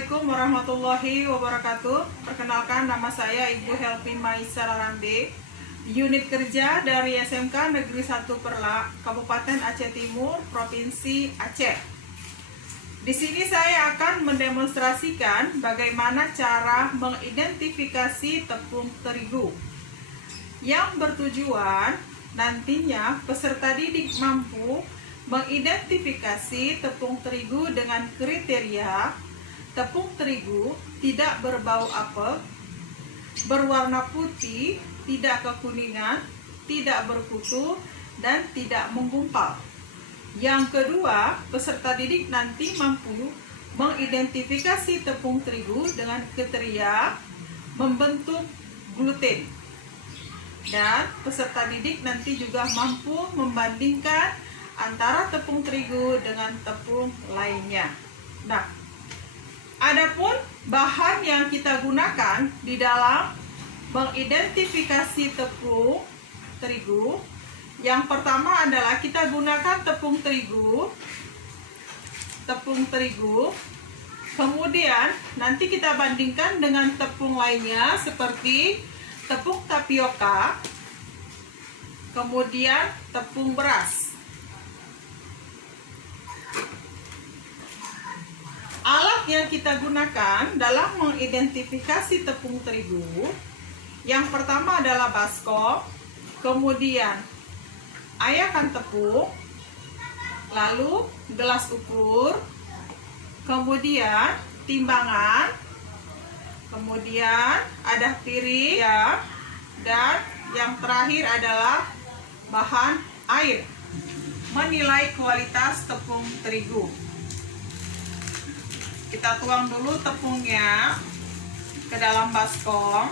Assalamualaikum warahmatullahi wabarakatuh. Perkenalkan, nama saya Ibu Helpi Maisara Ramde, unit kerja dari SMK Negeri 1 Perlak, Kabupaten Aceh Timur, Provinsi Aceh. Di sini saya akan mendemonstrasikan bagaimana cara mengidentifikasi tepung terigu yang bertujuan nantinya peserta didik mampu mengidentifikasi tepung terigu dengan kriteria tepung terigu tidak berbau apel, berwarna putih, tidak kekuningan, tidak berkutu, dan tidak menggumpal. Yang kedua, peserta didik nanti mampu mengidentifikasi tepung terigu dengan kriteria membentuk gluten. Dan peserta didik nanti juga mampu membandingkan antara tepung terigu dengan tepung lainnya. Nah, adapun bahan yang kita gunakan di dalam mengidentifikasi tepung terigu, yang pertama adalah kita gunakan tepung terigu, kemudian nanti kita bandingkan dengan tepung lainnya seperti tepung tapioka, kemudian tepung beras. Alat yang kita gunakan dalam mengidentifikasi tepung terigu, yang pertama adalah baskom, kemudian ayakan tepung, lalu gelas ukur, kemudian timbangan, kemudian ada piring, ya, dan yang terakhir adalah bahan air. Menilai kualitas tepung terigu. Kita tuang dulu tepungnya ke dalam baskom.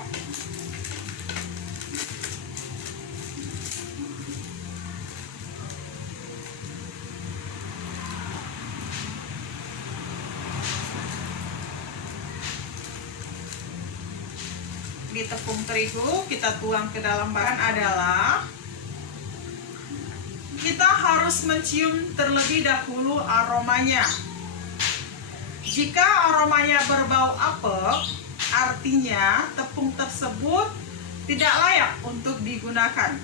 Di tepung terigu kita tuang ke dalam bahan adalah kita harus mencium terlebih dahulu aromanya. Jika aromanya berbau apel, artinya tepung tersebut tidak layak untuk digunakan.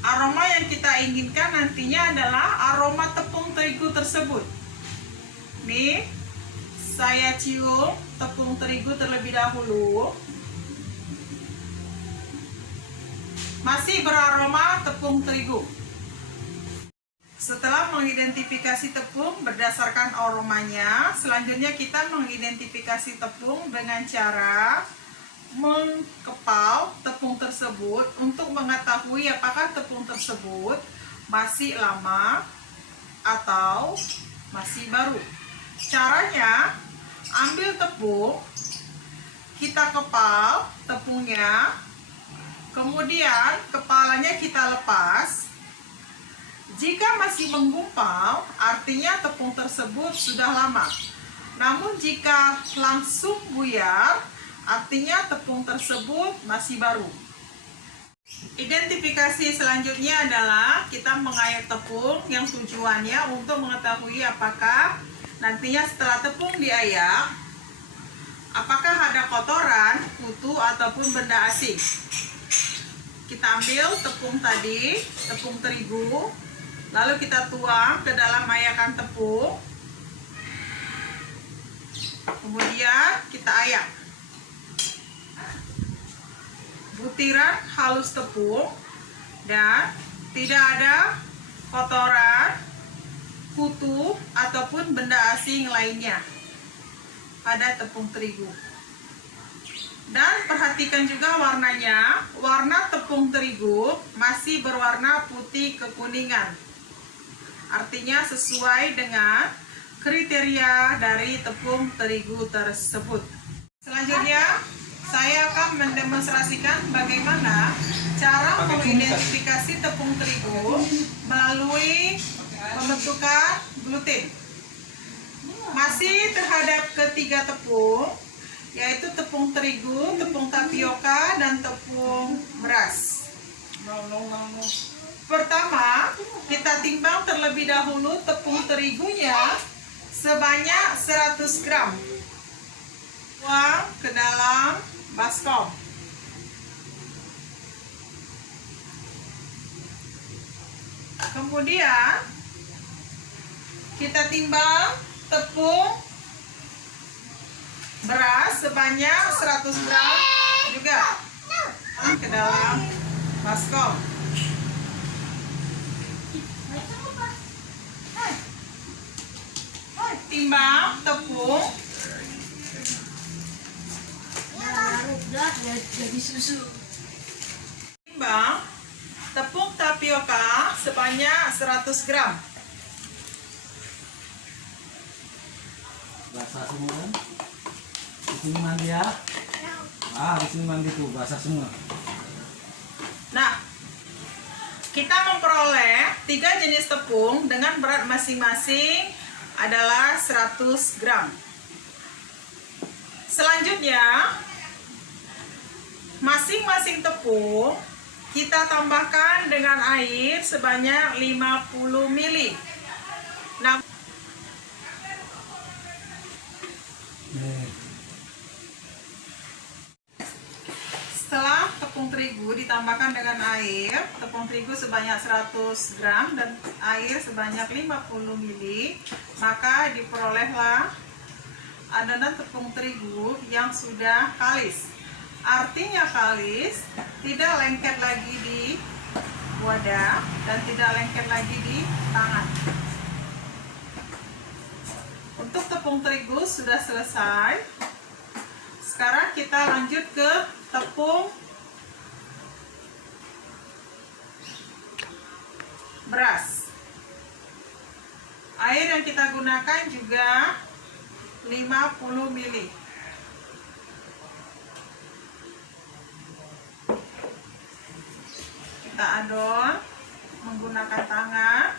Aroma yang kita inginkan nantinya adalah aroma tepung terigu tersebut. Nih, saya cium tepung terigu terlebih dahulu. Masih beraroma tepung terigu. Setelah mengidentifikasi tepung berdasarkan aromanya, selanjutnya kita mengidentifikasi tepung dengan cara mengepal tepung tersebut untuk mengetahui apakah tepung tersebut masih lama atau masih baru. Caranya, ambil tepung, kita kepal tepungnya, kemudian kepalanya kita lepas. Jika masih menggumpal, artinya tepung tersebut sudah lama. Namun jika langsung buyar, artinya tepung tersebut masih baru. Identifikasi selanjutnya adalah kita mengayak tepung yang tujuannya untuk mengetahui apakah nantinya setelah tepung diayak, apakah ada kotoran, kutu, ataupun benda asing. Kita ambil tepung tadi, tepung terigu, lalu kita tuang ke dalam ayakan tepung, kemudian kita ayak. Butiran halus tepung dan tidak ada kotoran, kutu, ataupun benda asing lainnya pada tepung terigu. Dan perhatikan juga warnanya, warna tepung terigu masih berwarna putih kekuningan. Artinya sesuai dengan kriteria dari tepung terigu tersebut. Selanjutnya, saya akan mendemonstrasikan bagaimana cara mengidentifikasi tepung terigu melalui pembentukan gluten. Masih terhadap ketiga tepung, yaitu tepung terigu, tepung tapioka, dan tepung beras. Pertama, kita timbang terlebih dahulu tepung terigunya sebanyak 100 gram. Tuang ke dalam baskom. Kemudian kita timbang tepung beras sebanyak 100 gram juga ke dalam baskom. Timbang tepung jadi susu. Timbang tepung tapioka sebanyak 100 gram. Basah semua kan? Di sini mandi ya? Di sini mandi tuh basah semua. Nah, kita memperoleh 3 jenis tepung dengan berat masing-masing adalah 100 gram. Selanjutnya, masing-masing tepung kita tambahkan dengan air sebanyak 50 ml. Nah, setelah tepung terigu ditambahkan dengan air, tepung terigu sebanyak 100 gram dan air sebanyak 50 ml, maka diperolehlah adonan tepung terigu yang sudah kalis. Artinya kalis, tidak lengket lagi di wadah dan tidak lengket lagi di tangan. Untuk tepung terigu sudah selesai. Sekarang kita lanjut ke tepung beras. Air yang kita gunakan juga 50 ml. Kita adon menggunakan tangan.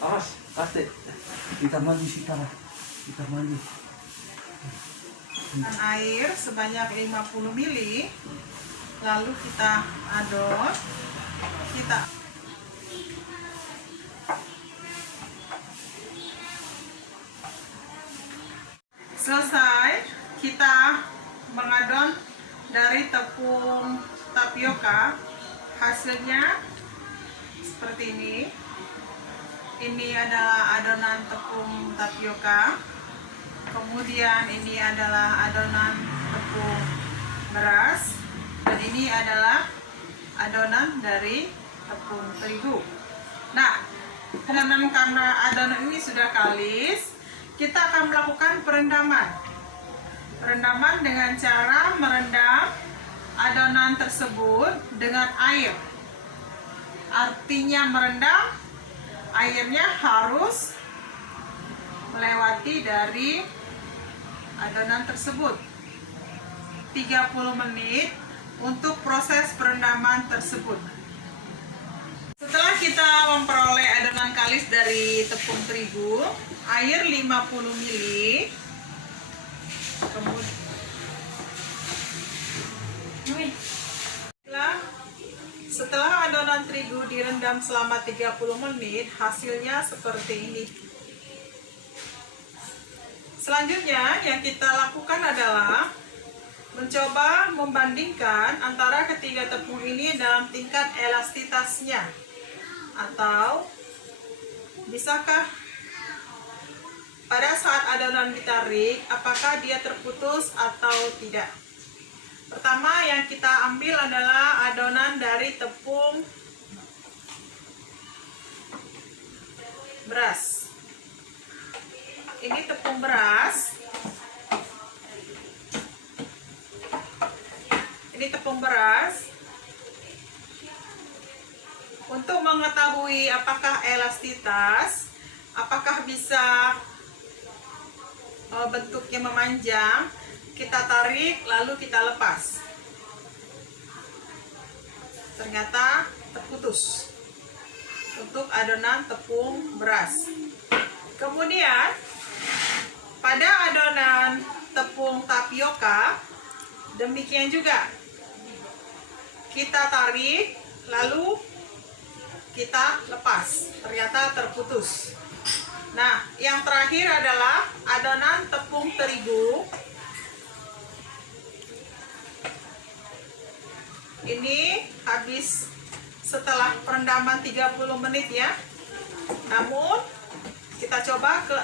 Awas, pasti. Kita mandi sekarang. Kita mandi. Dan air sebanyak 50 ml. Lalu kita adon. Kita selesai, kita mengadon dari tepung tapioka. Hasilnya seperti ini. Ini adalah adonan tepung tapioka. Kemudian ini adalah adonan tepung beras. Dan ini adalah adonan dari tepung terigu. Nah, karena adonan ini sudah kalis, kita akan melakukan perendaman. Perendaman dengan cara merendam adonan tersebut dengan air. Artinya merendam, airnya harus melewati dari adonan tersebut. 30 menit untuk proses perendaman tersebut. Setelah kita memperoleh adonan kalis dari tepung terigu, air 50 ml. Setelah adonan terigu direndam selama 30 menit, hasilnya seperti ini. Selanjutnya yang kita lakukan adalah mencoba membandingkan antara ketiga tepung ini dalam tingkat elastisitasnya. Atau bisakah pada saat adonan ditarik, apakah dia terputus atau tidak. Pertama yang kita ambil adalah adonan dari tepung beras. Ini tepung beras. Ini tepung beras. Untuk mengetahui apakah elastisitas, apakah bisa bentuknya memanjang, kita tarik lalu kita lepas. Ternyata terputus untuk adonan tepung beras. Kemudian pada adonan tepung tapioka demikian juga, kita tarik lalu kita lepas, ternyata terputus. Nah, yang terakhir adalah adonan tepung terigu. Ini habis setelah perendaman 30 menit ya. Namun kita coba ke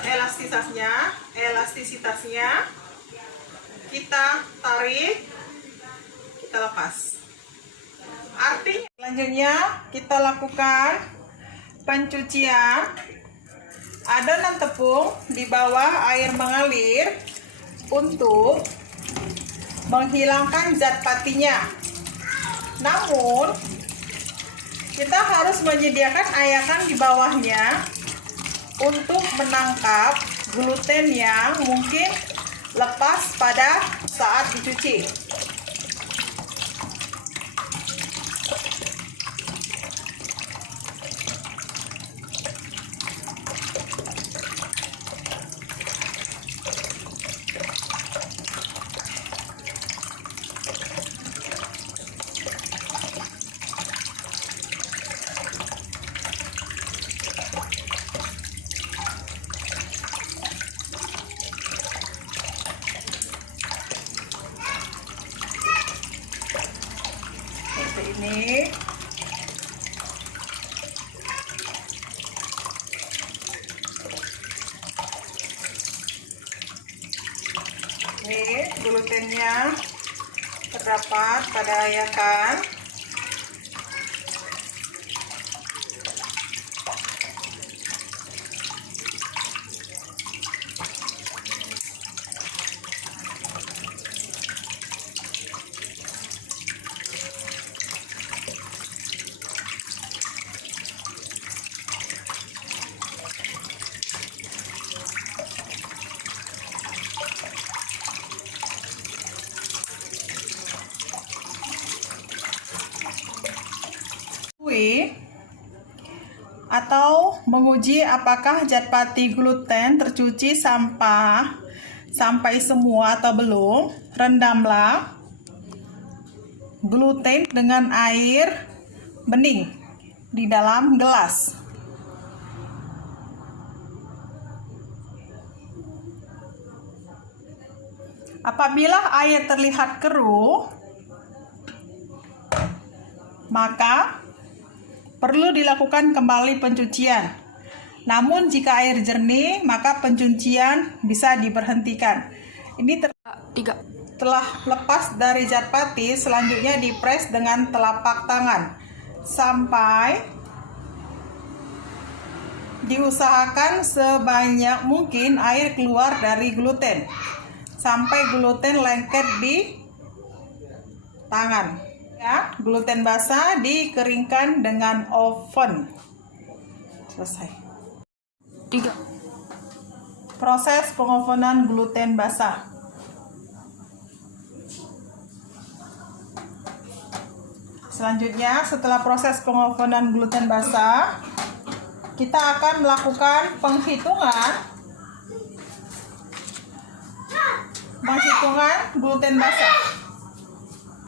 elastisitasnya. Kita tarik, kita lepas. Artinya selanjutnya kita lakukan pencucian adonan tepung di bawah air mengalir untuk menghilangkan zat patinya. Namun kita harus menyediakan ayakan di bawahnya untuk menangkap gluten yang mungkin lepas pada saat dicuci. Ini glutennya terdapat pada ayakan. Atau menguji apakah zat pati gluten tercuci sampai semua atau belum. Rendamlah gluten dengan air bening di dalam gelas. Apabila air terlihat keruh, maka perlu dilakukan kembali pencucian. Namun jika air jernih, maka pencucian bisa diberhentikan. Ini telah lepas dari zat pati, selanjutnya dipres dengan telapak tangan sampai diusahakan sebanyak mungkin air keluar dari gluten sampai gluten lengket di tangan. Ya, gluten basah dikeringkan dengan oven. Selesai. 3. Proses pengovenan gluten basah. Selanjutnya, setelah proses pengovenan gluten basah, kita akan melakukan penghitungan gluten basah.